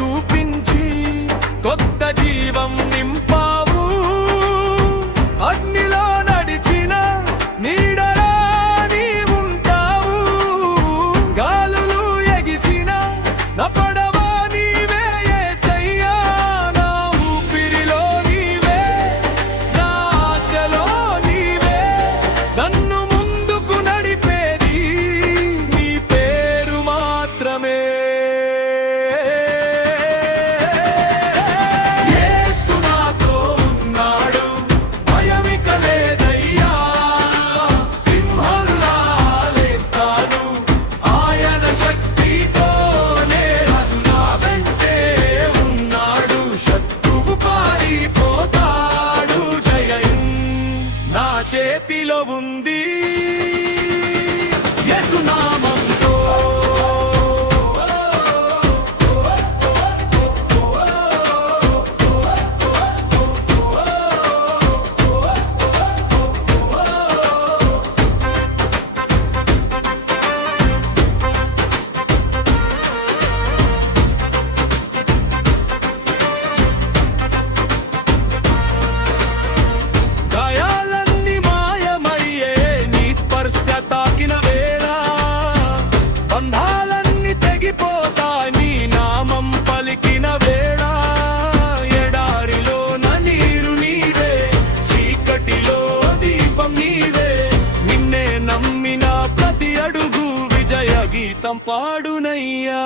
చూపించి కొత్త జీవం నింపావు. అగ్నిలో నడిచిన నీడలా నీవుంటావు. గాలులు ఎగిసిన నా పడవ నీవే యేసయ్యా. నా ఊపిరిలో నీవే, నా ఆశలో నీవే, నన్ను ముందుకు నడిపేది నీ పేరు మాత్రమే. యేసు నాతో ఉన్నాడు, భయమిక లేదయ్యా. సింహంలా లేస్తాను, ఆయన శక్తితోనే. రాజు నా వెంటే ఉన్నాడు, శత్రువు పారిపోతాడు. జయం నా చేతిలో ఉంది యేసు నామంతో. గాయాలన్నీ మాయమయ్యే నీ స్పర్శ తాకిన వేళ. బంధాలన్నీ తెగిపోతాయి నీ నామం పలికిన వేళ. ఎడారిలోన నీరు నీవే, చీకటిలో దీపం నీవే. నిన్నే నమ్మిన ప్రతి అడుగు విజయ గీతం పాడునయ్యా.